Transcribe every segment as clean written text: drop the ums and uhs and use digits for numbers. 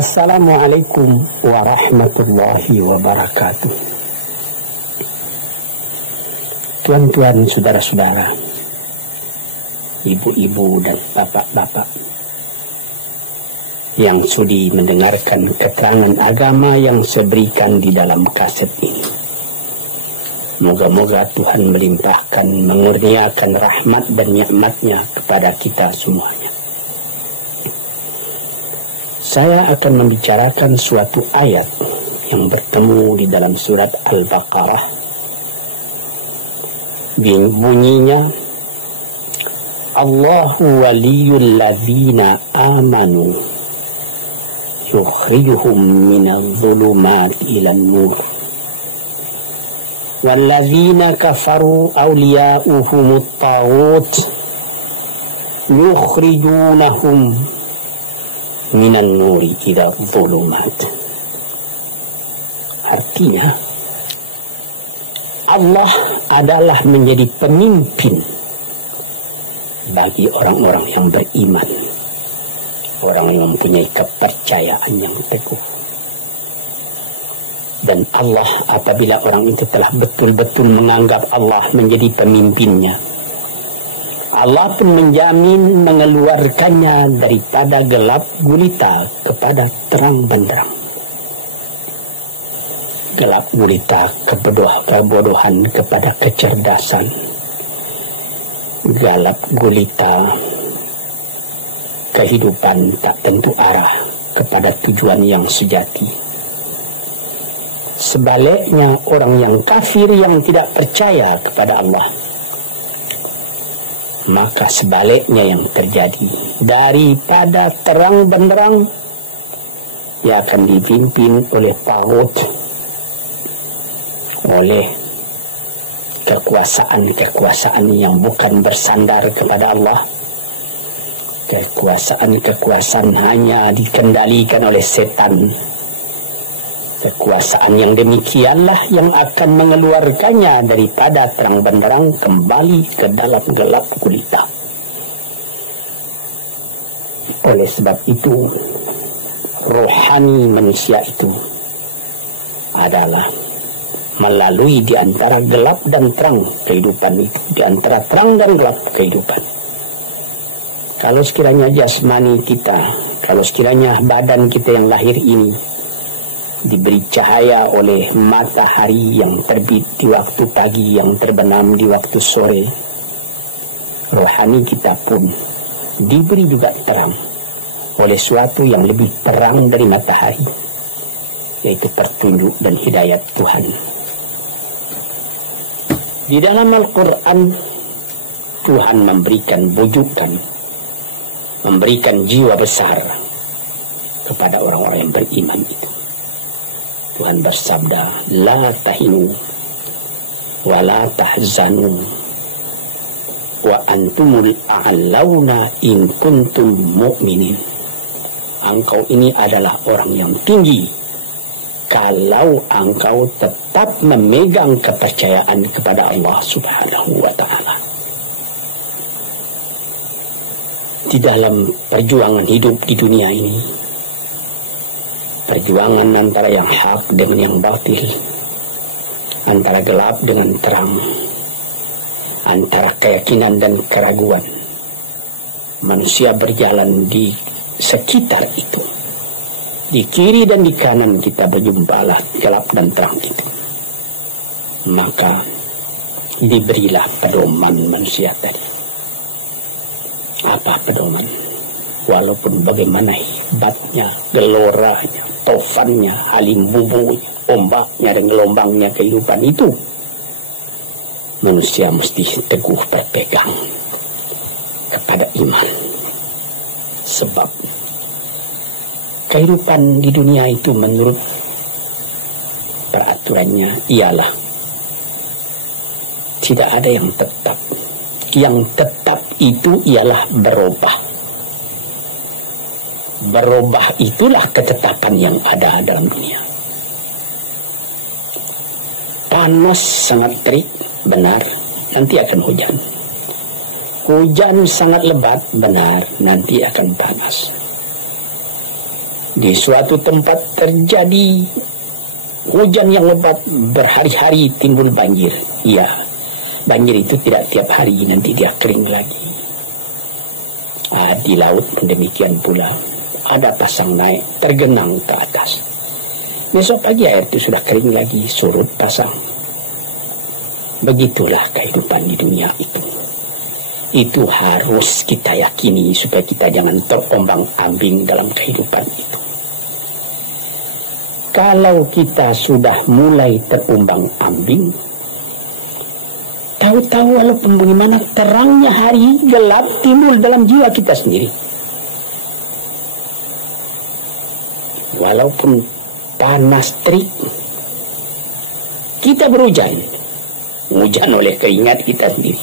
Assalamualaikum warahmatullahi wabarakatuh. Tuan-tuan, saudara-saudara, ibu-ibu dan bapak-bapak yang sudi mendengarkan keterangan agama yang saya berikan di dalam kaset ini. Moga-moga Tuhan melimpahkan, mengurniakan rahmat dan nikmat-Nya kepada kita semuanya. Saya akan membicarakan suatu ayat yang bertemu di dalam surat Al-Baqarah. Bunyinya, Allahu waliyul ladzina amanu yukhrijuhum minadh dhulumati ilan nur walladzina kafaru awliya'uhumut taghut yukhrijunahum minan nuri ila dhulumat. Artinya, Allah adalah menjadi pemimpin bagi orang-orang yang beriman, orang yang mempunyai kepercayaan yang teguh. Dan Allah, apabila orang itu telah betul-betul menganggap Allah menjadi pemimpinnya, Allah pun menjamin mengeluarkannya daripada gelap gulita kepada terang benderang. Gelap gulita kebodohan kepada kecerdasan, gelap gulita kehidupan tak tentu arah kepada tujuan yang sejati. Sebaliknya, orang yang kafir yang tidak percaya kepada Allah, maka sebaliknya yang terjadi, daripada terang benderang ia akan dipimpin oleh taghut, oleh kekuasaan yang bukan bersandar kepada Allah, kekuasaan hanya dikendalikan oleh setan. Kekuasaan yang demikianlah yang akan mengeluarkannya daripada terang benderang kembali ke dalam gelap gulita. Oleh sebab itu, rohani manusia itu adalah melalui di antara gelap dan terang kehidupan itu, di antara terang dan gelap kehidupan. Kalau sekiranya jasmani kita, kalau sekiranya badan kita yang lahir ini diberi cahaya oleh matahari yang terbit di waktu pagi, yang terbenam di waktu sore, rohani kita pun diberi juga terang oleh suatu yang lebih terang dari matahari, yaitu petunjuk dan hidayat Tuhan. Di dalam Al-Quran, Tuhan memberikan bujukan, memberikan jiwa besar kepada orang-orang yang beriman itu. Tuhan bersabda, La tahinu wa la tahzanu wa antumul a'launa in kuntum mu'minin. Engkau ini adalah orang yang tinggi kalau engkau tetap memegang kepercayaan kepada Allah Subhanahu wa ta'ala. Di dalam perjuangan hidup di dunia ini, perjuangan antara yang hak dengan yang batil, antara gelap dengan terang, antara keyakinan dan keraguan, manusia berjalan di sekitar itu. Di kiri dan di kanan kita berjumpalah gelap dan terang itu. Maka diberilah pedoman manusia tadi. Apa pedoman? Walaupun bagaimana hebatnya, geloranya, tofannya, halim bubu, ombaknya dan gelombangnya kehidupan itu, manusia mesti teguh berpegang kepada iman. Sebab kehidupan di dunia itu menurut peraturannya ialah tidak ada yang tetap. Yang tetap itu ialah berubah. Berubah itulah ketetapan yang ada dalam dunia. Panas sangat terik, benar, nanti akan hujan. Hujan sangat lebat, benar, nanti akan panas. Di suatu tempat terjadi hujan yang lebat, berhari-hari timbul banjir. Ya, banjir itu tidak tiap hari, nanti dia kering lagi. Di laut demikian pula, ada pasang naik, tergenang ke atas. Besok pagi air itu sudah kering lagi, surut pasang. Begitulah kehidupan di dunia itu. Itu harus kita yakini supaya kita jangan terombang-ambing dalam kehidupan itu. Kalau kita sudah mulai terombang-ambing, tahu-tahu walaupun bagaimana terangnya hari, gelap timbul dalam jiwa kita sendiri. Walaupun panas terik, kita berujan oleh keingat kita sendiri.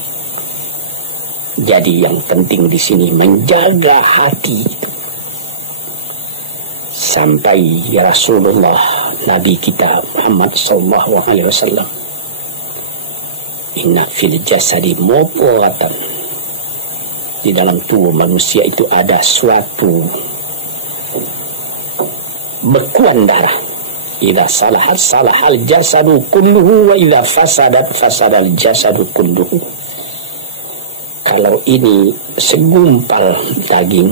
Jadi yang penting di sini menjaga hati itu. Sampai Rasulullah Nabi kita Muhammad sallallahu alaihi wasallam, inna fil jasadi mudghatan, di dalam tubuh manusia itu ada suatu bekuan darah. Idza salahat salahal jasadu kulluhu wa idza fasadat fasadal jasadu kulluhu. Kalau ini segumpal daging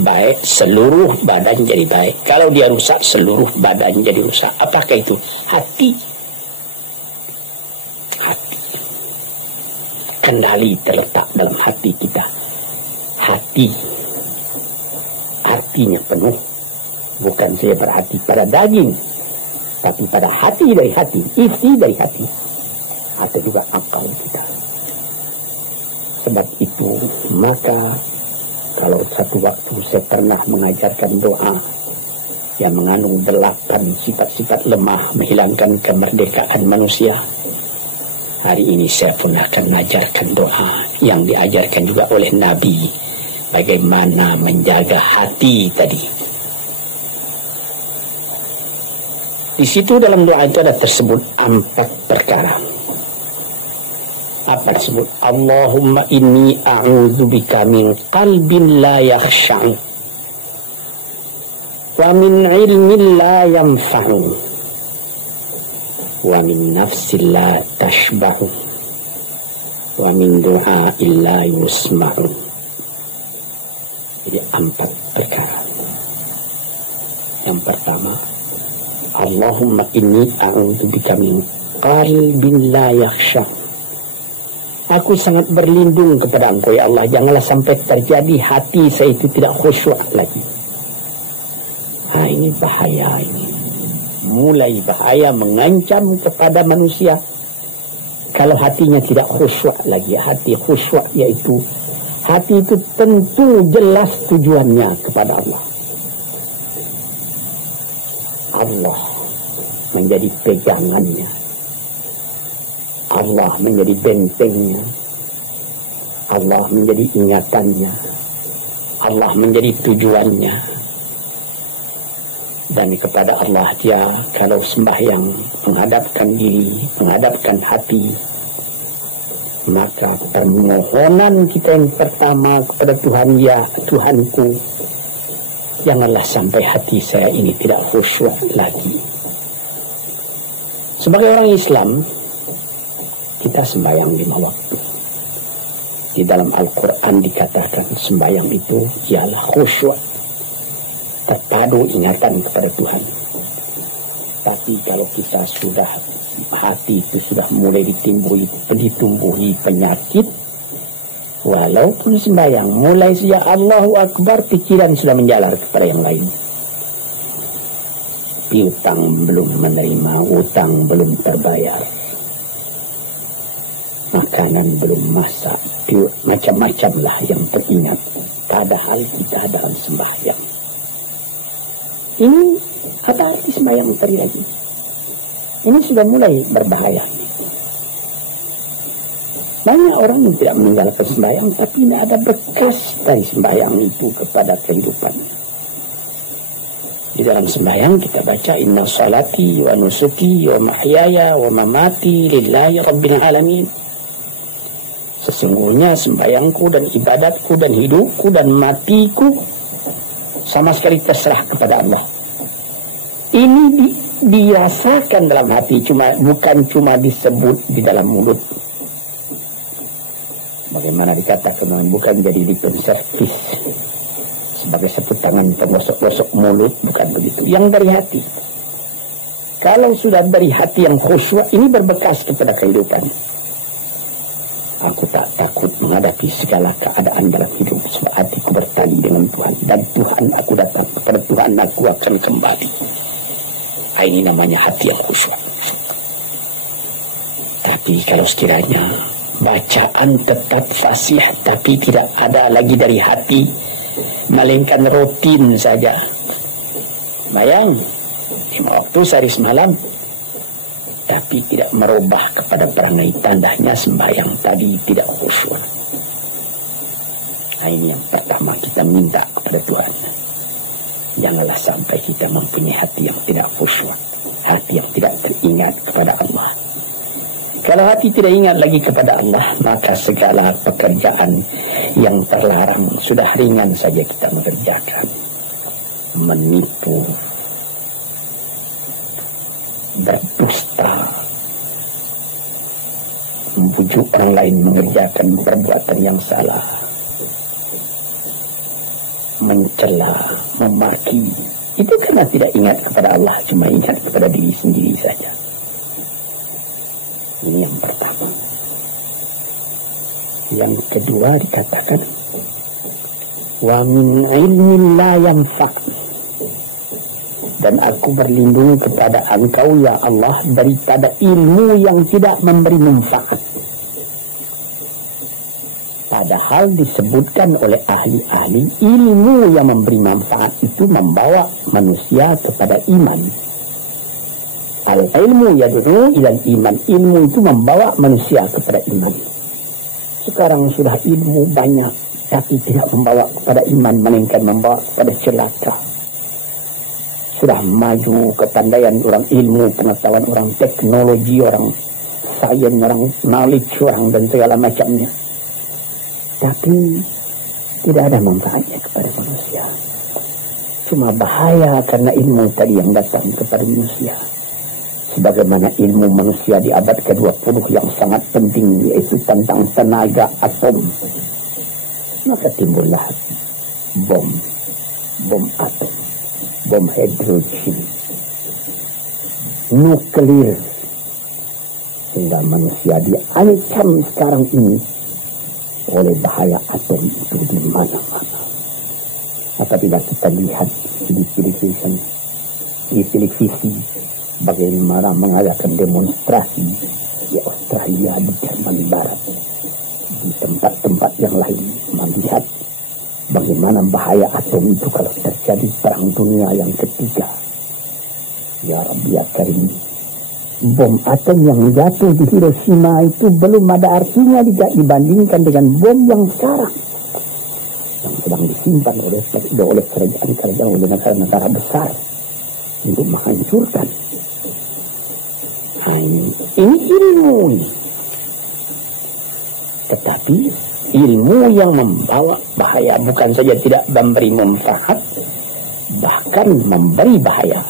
baik, seluruh badan jadi baik. Kalau dia rusak, seluruh badan jadi rusak. Apakah itu? Hati. Hati. Kendali terletak dalam hati kita. Hati. Artinya penuh. Bukan saya berhati pada daging, tapi pada hati dari hati, isi dari hati, atau juga akal kita. Sebab itu, maka kalau satu waktu saya pernah mengajarkan doa yang mengandung 8 sifat-sifat lemah, menghilangkan kemerdekaan manusia. Hari ini saya pun akan mengajarkan doa yang diajarkan juga oleh Nabi, bagaimana menjaga hati tadi. Di situ dalam doa itu ada tersebut 4 perkara. Apa tersebut? Allahumma inni a'udzubika min qalbin la yakhsha'u wa min ilmin la yanfa'u wa min nafsin la tashba'u wa min du'a'in la yusma'u. Jadi 4 perkara. Yang pertama, Allahumma inni a'udzubika min qalbin la yakhsha'u. Aku sangat berlindung kepada Engkau ya Allah, janganlah sampai terjadi hati saya itu tidak khusyuk lagi. Ini bahaya ini. Mulai bahaya, mengancam kepada manusia kalau hatinya tidak khusyuk lagi. Hati khusyuk yaitu hati itu tentu jelas tujuannya kepada Allah. Allah menjadi pegangannya, Allah menjadi bentengnya, Allah menjadi ingatannya, Allah menjadi tujuannya. Dan kepada Allah dia kalau sembahyang menghadapkan diri, menghadapkan hati, maka permohonan kita yang pertama kepada Tuhan, ya Tuhanku, janganlah sampai hati saya ini tidak khusyuk lagi. Sebagai orang Islam, kita sembahyang 5 waktu. Di dalam Al-Quran dikatakan sembahyang itu ialah khusyuk, terpadu ingatan kepada Tuhan. Tapi kalau kita sudah, hati itu sudah mulai ditumbuhi penyakit, walaupun sembahyang, mulai sejak Allahu Akbar, pikiran sudah menjalar kepada yang lain. Piutang belum menerima, utang belum terbayar, makanan belum masak, macam-macam lah yang teringat. Padahal kita dalam sembahyang. Ini apa arti sembahyang tadi lagi? Ini sudah mulai berbahaya. Banyak orang yang tidak meninggalkan sembahyang, tapi ini ada bekas dari sembahyang itu kepada kehidupan. Di dalam sembahyang kita baca inna salati wa nusuki wa mahyaya wa mamati lillahi rabbil alamin. Sesungguhnya sembahyangku dan ibadatku dan hidupku dan matiku sama sekali terserah kepada Allah. Ini dirasakan dalam hati, bukan cuma disebut di dalam mulut. Bagaimana dikatakan, bukan jadi dipenservis sebagai satu tangan penggosok-gosok mulut, bukan begitu. Yang dari hati. Kalau sudah dari hati yang khusyuk, ini berbekas kepada kehidupan. Aku tak takut menghadapi segala keadaan dalam hidup, sebab hatiku bertali dengan Tuhan, dan Tuhan aku datang, kepada Tuhan aku akan kembali. Ini namanya hati yang khusyuk. Tapi kalau sekiranya bacaan tetap fasih, tapi tidak ada lagi dari hati, melainkan rutin saja. Bayang 5 waktu sehari semalam, tapi tidak merubah kepada perangai tandanya sembahyang tadi tidak khusyuk. Ini yang pertama kita minta kepada Tuhan. Janganlah sampai kita mempunyai hati yang tidak khusyuk, hati yang tidak teringat kepada Allah. Kalau hati tidak ingat lagi kepada Allah, maka segala pekerjaan yang terlarang sudah ringan saja kita mengerjakan. Menipu, berdusta, membujuk orang lain mengerjakan perbuatan yang salah, mencela, memaki, itu karena tidak ingat kepada Allah, cuma ingat kepada diri sendiri saja. Ini yang pertama. Yang kedua dikatakan, wa min ilmin la yanfa', dan aku berlindung kepada Engkau ya Allah daripada ilmu yang tidak memberi manfaat. Padahal disebutkan oleh ahli-ahli, ilmu yang memberi manfaat itu membawa manusia kepada iman. Al-ilmu yad'u ilal iman, ilmu itu membawa manusia kepada iman. Sekarang sudah ilmu banyak, tapi tidak membawa kepada iman, melainkan membawa kepada celaka. Sudah maju kepandaian orang, ilmu pengetahuan orang, teknologi orang, sains orang, knowledge orang, dan segala macamnya, tapi tidak ada manfaatnya kepada manusia. Cuma bahaya karena ilmu tadi yang datang kepada manusia. Sebagaimana ilmu manusia di abad ke-20 yang sangat penting, yaitu tentang tenaga atom, maka timbullah bom atom, bom hidrogen, nuklir, sehingga manusia diancam sekarang ini oleh bahaya atom itu di mana-mana. Apabila kita lihat di televisi bagaimana mengadakan demonstrasi di Australia, di Jerman Barat, di tempat-tempat yang lain, melihat bagaimana bahaya atom itu kalau terjadi perang dunia yang ketiga. Ya Rabbi ya Karim, bom atom yang jatuh di Hiroshima itu belum ada artinya dibandingkan dengan bom yang sekarang yang sedang disimpan oleh kerajaan-kerajaan, oleh negara-negara besar untuk menghancurkan. Ini ilmu, tetapi ilmu yang membawa bahaya, bukan saja tidak memberi manfaat, bahkan memberi bahaya.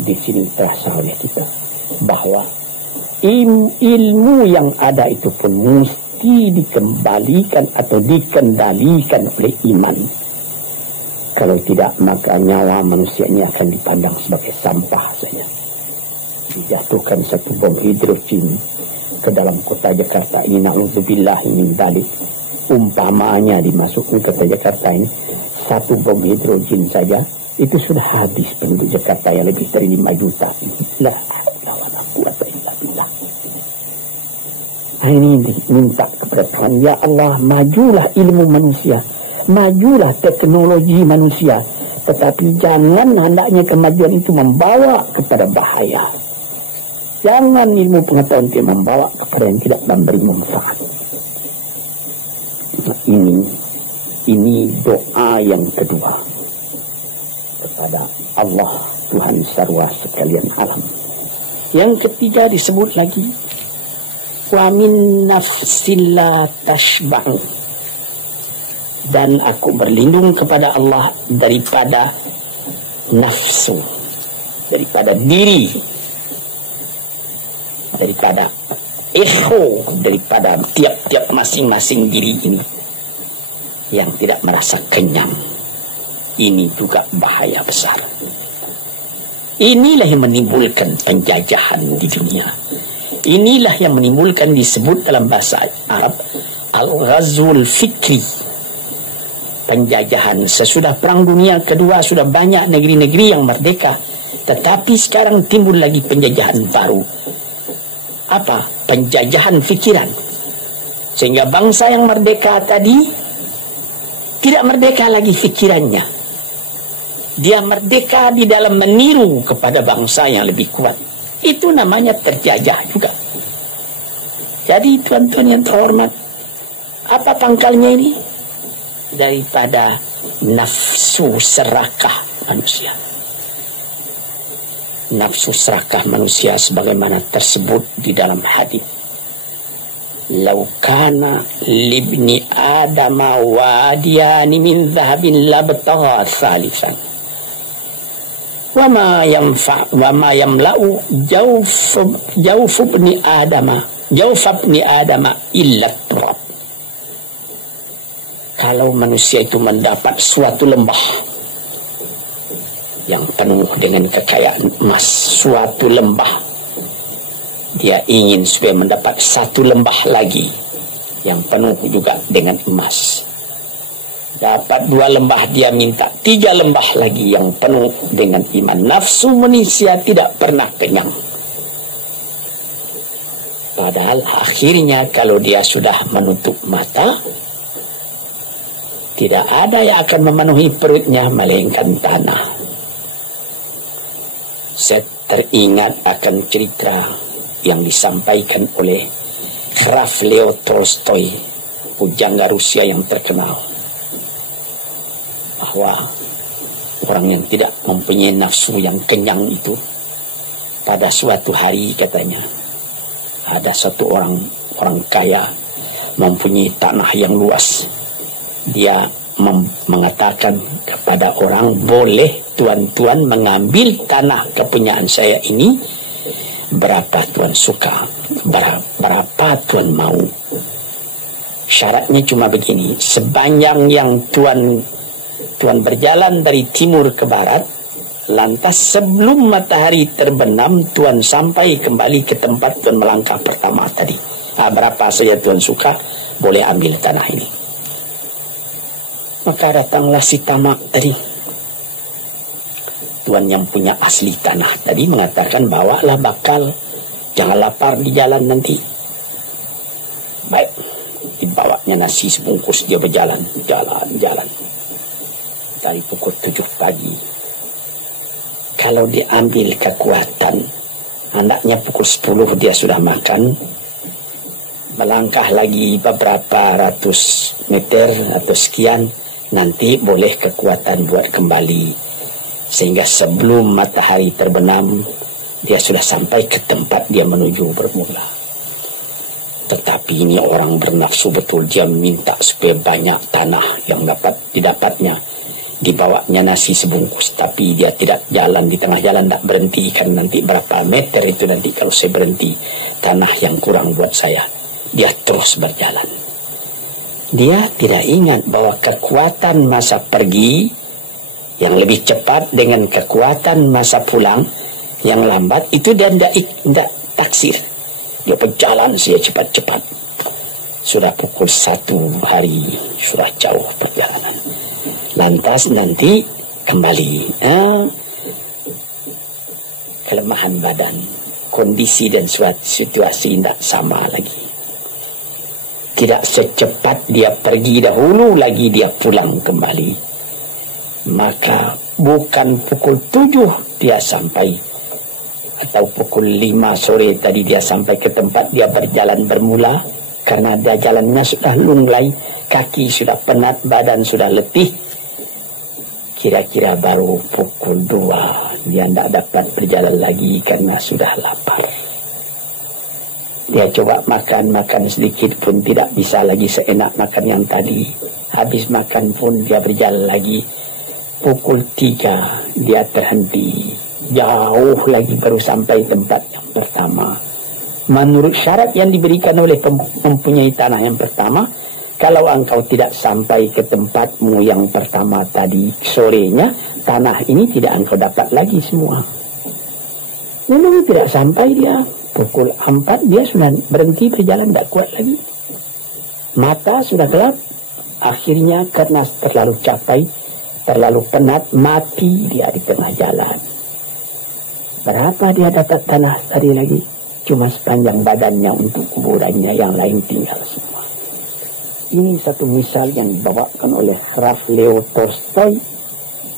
Di sini terasa oleh kita bahwa ilmu yang ada itu pun mesti dikembalikan atau dikendalikan oleh iman. Kalau tidak, maka nyawa manusia ini akan dipandang sebagai sampah saja. Dijatuhkan satu bom hidrogen ke dalam kota Jakarta ini, na'udzubillah min dzalik, umpamanya dimasukkan ke kota Jakarta ini satu bom hidrogen saja, itu sudah habis penduduk Jakarta yang lebih dari 5 juta. La haula wala quwwata illa billah. Ini minta kepada Tuhan, ya Allah, majulah ilmu manusia, majulah teknologi manusia, tetapi jangan hendaknya kemajuan itu membawa kepada bahaya. Jangan ilmu pengetahuan itu membawa kepada yang tidak memberi manfaat. Nah, ini doa yang kedua kepada Allah Tuhan sarwa sekalian alam. Yang ketiga disebut lagi, wa min nafsin la tashba'u, dan aku berlindung kepada Allah daripada nafsu. daripada diri, daripada ego, daripada tiap-tiap masing-masing diri ini yang tidak merasa kenyang. Ini juga bahaya besar. Inilah yang menimbulkan penjajahan di dunia. Inilah yang menimbulkan, disebut dalam bahasa Arab, al-ghazwul fikri, penjajahan. Sesudah Perang Dunia Kedua sudah banyak negeri-negeri yang merdeka, tetapi sekarang timbul lagi penjajahan baru. Apa? Penjajahan fikiran. Sehingga bangsa yang merdeka tadi tidak merdeka lagi fikirannya. Dia merdeka di dalam meniru kepada bangsa yang lebih kuat. Itu namanya terjajah juga. Jadi tuan-tuan yang terhormat, apa pangkalnya ini? Daripada nafsu serakah manusia. Nafsu serakah manusia sebagaimana tersebut di dalam hadis. Lau kana libni adama wadiyani min dhahabin labtagha thalithan. Wama yamla'u jawfubni adama illa turab. Kalau manusia itu mendapat suatu lembah yang penuh dengan kekayaan emas, suatu lembah, dia ingin supaya mendapat satu lembah lagi yang penuh juga dengan emas. Dapat 2 lembah, dia minta 3 lembah lagi yang penuh dengan iman. Nafsu manusia tidak pernah kenyang. Padahal akhirnya kalau dia sudah menutup mata, tidak ada yang akan memenuhi perutnya melainkan tanah. Saya teringat akan cerita yang disampaikan oleh Graf Leo Tolstoy, pujangga Rusia yang terkenal, bahwa orang yang tidak mempunyai nafsu yang kenyang itu, pada suatu hari katanya, ada satu orang kaya mempunyai tanah yang luas. Dia mengatakan kepada orang, boleh tuan-tuan mengambil tanah kepunyaan saya ini, berapa tuan suka, berapa tuan mau. Syaratnya cuma begini, sepanjang yang tuan berjalan dari timur ke barat, lantas sebelum matahari terbenam, tuan sampai kembali ke tempat tuan melangkah pertama tadi. Berapa saja tuan suka, boleh ambil tanah ini. Maka datanglah si tamak tadi. Tuan yang punya asli tanah tadi mengatakan, bawalah bakal, jangan lapar di jalan nanti. Baik, dibawanya nasi sebungkus, dia berjalan, jalan. Dari pukul 7 pagi. Kalau diambil kekuatan, anaknya pukul 10 dia sudah makan. Melangkah lagi beberapa ratus meter atau sekian, nanti boleh kekuatan buat kembali. Sehingga sebelum matahari terbenam, dia sudah sampai ke tempat dia menuju bermula. Tetapi ini orang bernafsu betul, dia minta supaya banyak tanah yang dapat didapatnya. Dibawanya nasi sebungkus, tapi dia tidak jalan di tengah jalan, tidak berhenti, kan nanti berapa meter itu nanti kalau saya berhenti, tanah yang kurang buat saya. Dia terus berjalan. Dia tidak ingat bahwa kekuatan masa pergi yang lebih cepat dengan kekuatan masa pulang yang lambat itu dia tidak taksir. Dia berjalan saja cepat-cepat. Sudah pukul 1 hari, sudah jauh perjalanan. Lantas nanti kembali, kelemahan badan, kondisi dan suatu situasi tidak sama lagi. Tidak secepat dia pergi dahulu lagi dia pulang kembali. Maka bukan pukul 7 dia sampai, atau pukul 5 sore tadi dia sampai ke tempat dia berjalan bermula, karena dia jalannya sudah lunglai, kaki sudah penat, badan sudah letih. Kira-kira baru pukul 2 dia tidak dapat berjalan lagi karena sudah lapar. Dia coba makan sedikit pun tidak bisa lagi seenak makan yang tadi. Habis makan pun dia berjalan lagi. Pukul 3 dia terhenti. Jauh lagi baru sampai tempat yang pertama. Menurut syarat yang diberikan oleh mempunyai tanah yang pertama, kalau engkau tidak sampai ke tempatmu yang pertama tadi sorenya, tanah ini tidak engkau dapat lagi semua. Memang tidak sampai dia. Pukul 4 dia sudah berhenti berjalan, tidak kuat lagi. Mata sudah gelap. Akhirnya karena terlalu capek, terlalu penat, mati dia di tengah jalan. Berapa dia dapat tanah tadi lagi? Cuma sepanjang badannya untuk kuburannya, yang lain tinggal semua. Ini satu misal yang dibawakan oleh Ralph Leo Tolstoy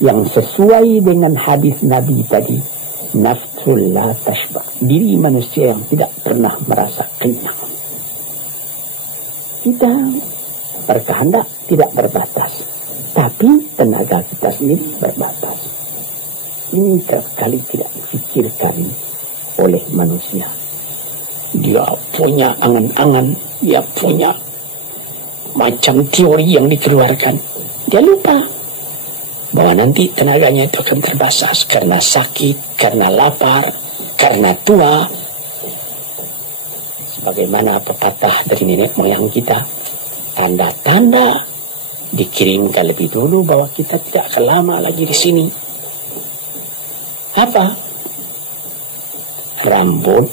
yang sesuai dengan hadis Nabi tadi. Nafsul la tashba, diri manusia yang tidak pernah merasa kenyang. Kita berkehendak tidak terbatas, tapi tenaga kita sendiri terbatas. Ini sekali tidak dipikirkan oleh manusia. Dia punya angan-angan, dia punya macam teori yang dikeluarkan. Dia lupa bahwa nanti tenaganya itu akan terbatas karena sakit, karena lapar, karena tua. Sebagaimana pepatah dari nenek moyang kita, tanda-tanda dikirimkan lebih dulu bahwa kita tidak akan lama lagi di sini. Apa? Rambut,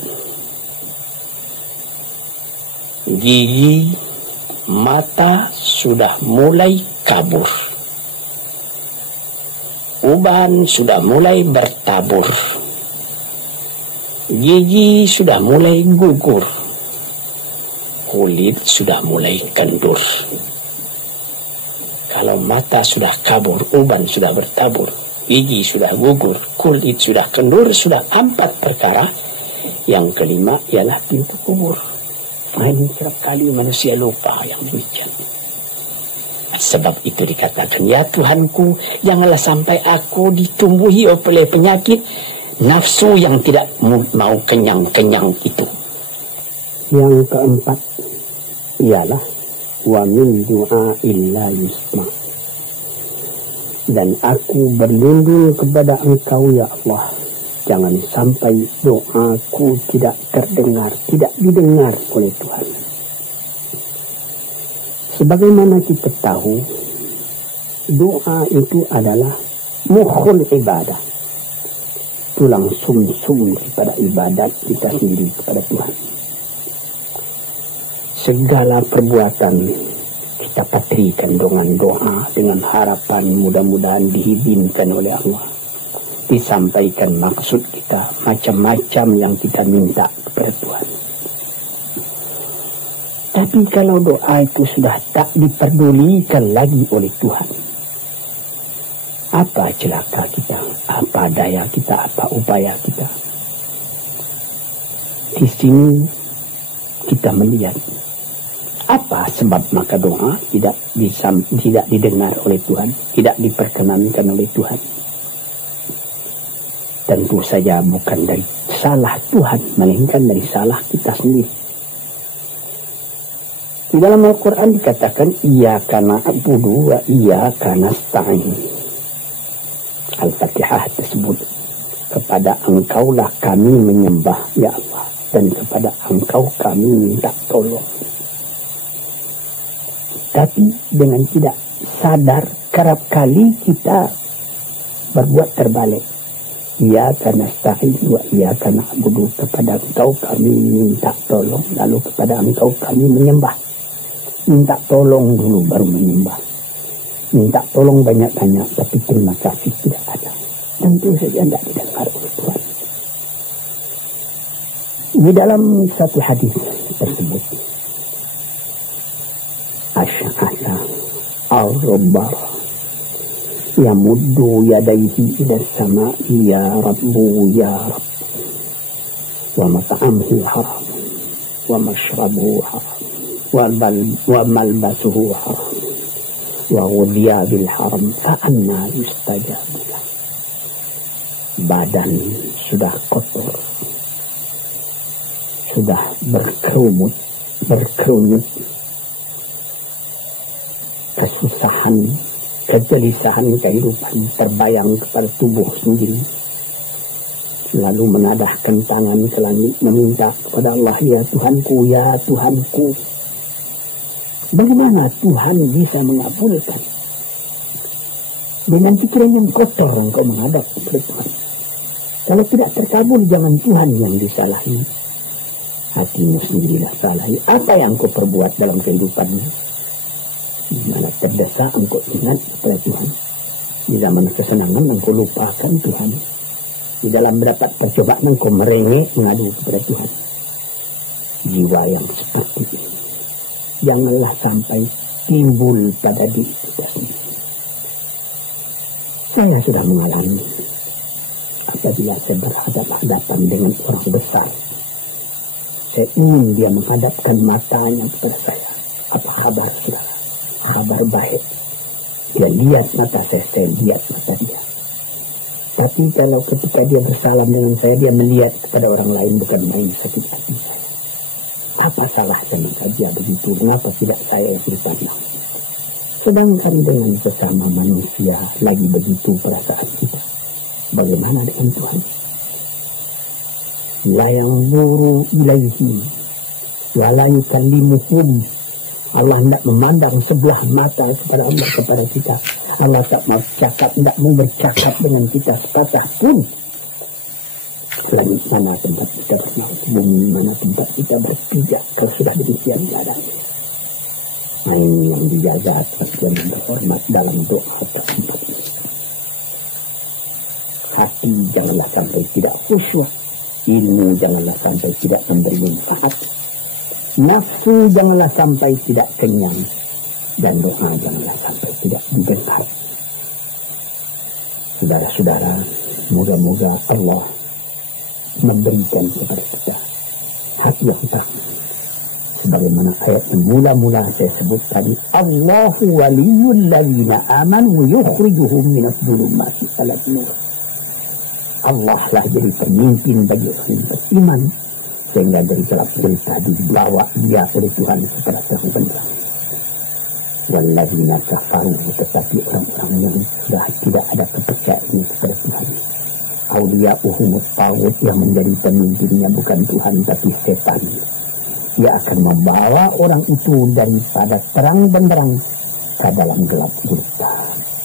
gigi, mata sudah mulai kabur. Uban sudah mulai bertabur. Gigi sudah mulai gugur. Kulit sudah mulai kendur. Kalau mata sudah kabur, uban sudah bertabur, gigi sudah gugur, kulit sudah kendur, sudah 4 perkara. Yang kelima ialah pintu kubur. Ini sekali manusia lupa yang bijak. Sebab itu dikatakan, ya Tuhanku, janganlah sampai aku ditumbuhi oleh penyakit nafsu yang tidak mau kenyang-kenyang itu. Yang keempat ialah wa min du'a illa yusma. Dan aku berlindung kepada Engkau ya Allah, jangan sampai doaku tidak terdengar, tidak didengar oleh Tuhan. Sebagaimana kita tahu, doa itu adalah mukhul ibadah, tulang sum-sum daripada ibadat kita sendiri kepada Tuhan. Segala perbuatan kita patrikan dengan doa, dengan harapan mudah-mudahan diizinkan oleh Allah, disampaikan maksud kita, macam-macam yang kita minta kepada Tuhan. Tapi kalau doa itu sudah tak diperdulikan lagi oleh Tuhan, apa celaka kita, apa daya kita, apa upaya kita? Di sini kita melihat apa sebab maka doa tidak didengar oleh Tuhan, tidak diperkenankan oleh Tuhan. Tentu saja bukan dari salah Tuhan, melainkan dari salah kita sendiri. Di dalam Al-Quran dikatakan, iyyaka na'budu wa iyyaka nasta'in. Al-Fatihah tersebut, kepada Engkaulah kami menyembah ya Allah, dan kepada Engkau kami minta tolong. Tapi dengan tidak sadar, kerap kali kita berbuat terbalik. Iyyaka nasta'in wa iyyaka na'budu, kepada Engkau kami minta tolong, lalu kepada Engkau kami menyembah. Minta tolong dulu baru menyembah. Minta tolong banyak-banyak, tapi terima kasih tidak ada. Tentu saja tidak didengar oleh Tuhan. Di dalam satu hadis tersebut, Asy'atha al-Rabbar yamuddu yadayhi ila as-sama'i ya Rabbu ya Rabb, wa mat'amuhu haram wa mashrabuhu haram wa malbasuhu haram wa ghudhiya bil haram fa anna yustajabu. Badan sudah kotor, sudah berkerumut, kesusahan, kegelisahan kehidupan terbayang kepada tubuh sendiri. lalu menadahkan tangan ke langit meminta kepada Allah, ya Tuhanku, ya Tuhanku. Bagaimana Tuhan bisa mengabulkan? Dengan pikiran yang kotor engkau menghadap kepada Tuhan. Kalau tidak terkabul, jangan Tuhan yang disalahi, hatimu sendirilah salahi. Apa yang engkau perbuat dalam kehidupanmu? Di mana terdesak engkau ingat kepada Tuhan. Di zaman kesenangan engkau lupakan Tuhan. Di dalam mendapat percobaan engkau merengek mengadu kepada Tuhan. Jiwa yang seperti ini janganlah sampai timbul pada diri kita sendiri. Saya sudah mengalami apabila saya berhadapan dengan orang besar. Saya ingin dia menghadapkan matanya kepada saya. Apa kabar saudara? Kabar baik. Dia lihat mata saya lihat mata dia. Tapi kalau ketika dia bersalam dengan saya, dia melihat kepada orang lain, bukan main sakit hati saya. Apa salahnya maka dia begitu? Kenapa tidak saya yang bersama? Sedangkan dengan sesama manusia lagi begitu perasaan kita. Bagaimana dengan Tuhan? La yanzuru ilaihi wa la yukallimuhum. Allah tidak memandang sebelah mata kepada Allah, kepada kita. Allah tak mau cakap, tidak mau bercakap dengan kita sepatah pun. Langit mana tempat kita bernaung, bumi mana tempat kita berpijak, kalau sudah demikian keadaan. Ini yang dijaga dan yang berhormat dalam doa tersebut. Hati janganlah sampai tidak khusyuk, ilmu janganlah sampai tidak memberi manfaat, nafsu janganlah sampai tidak kenyang, dan doa janganlah sampai tidak didengar. Saudara-saudara, moga-moga Allah memberikan kepada kita hati yang tahu. Sebagaimana ayat yang mula-mula saya sebut tadi, Allahu waliyul ladzina amanu yukhrijuhum minadh dhulumati ilan nur. Allah lah jadi pemimpin bagi orang yang beriman, sehingga dari gelap gulita dibawa dia oleh Tuhan kepada terang benderang. Walladzina kafaru, tetapi orang-orang yang sudah tidak ada kepercayaan kepada Tuhan, awliya'uhumut taghut, yang menjadi pemimpinnya bukan Tuhan tapi setan. Dia akan membawa orang itu daripada terang benderang ke dalam gelap gulita.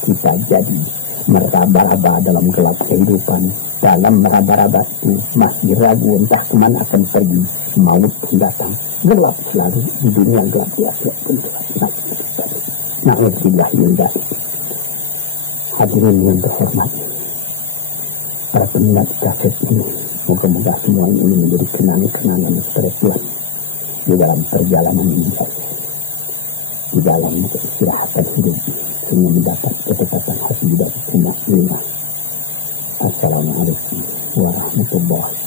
Kita jadi meraba-raba dalam gelap kehidupan. Dalam meraba-raba itu masih ragu entah kemana akan pergi. Maut pun datang. Gelap selalu di dunia, gelap di akhirat pun gelap. Na'udzubillah min dzalik. Hadirin yang terhormat, para peminat kaset ini, moga-moga semua ini menjadi kenangan-kenangan kepada Tuhan di dalam perjalanan ini, di dalam keistirahatan hidup, sehingga mendapat ketepatan hati dari umat ini. Assalamualaikum warahmatullahi wabarakatuh.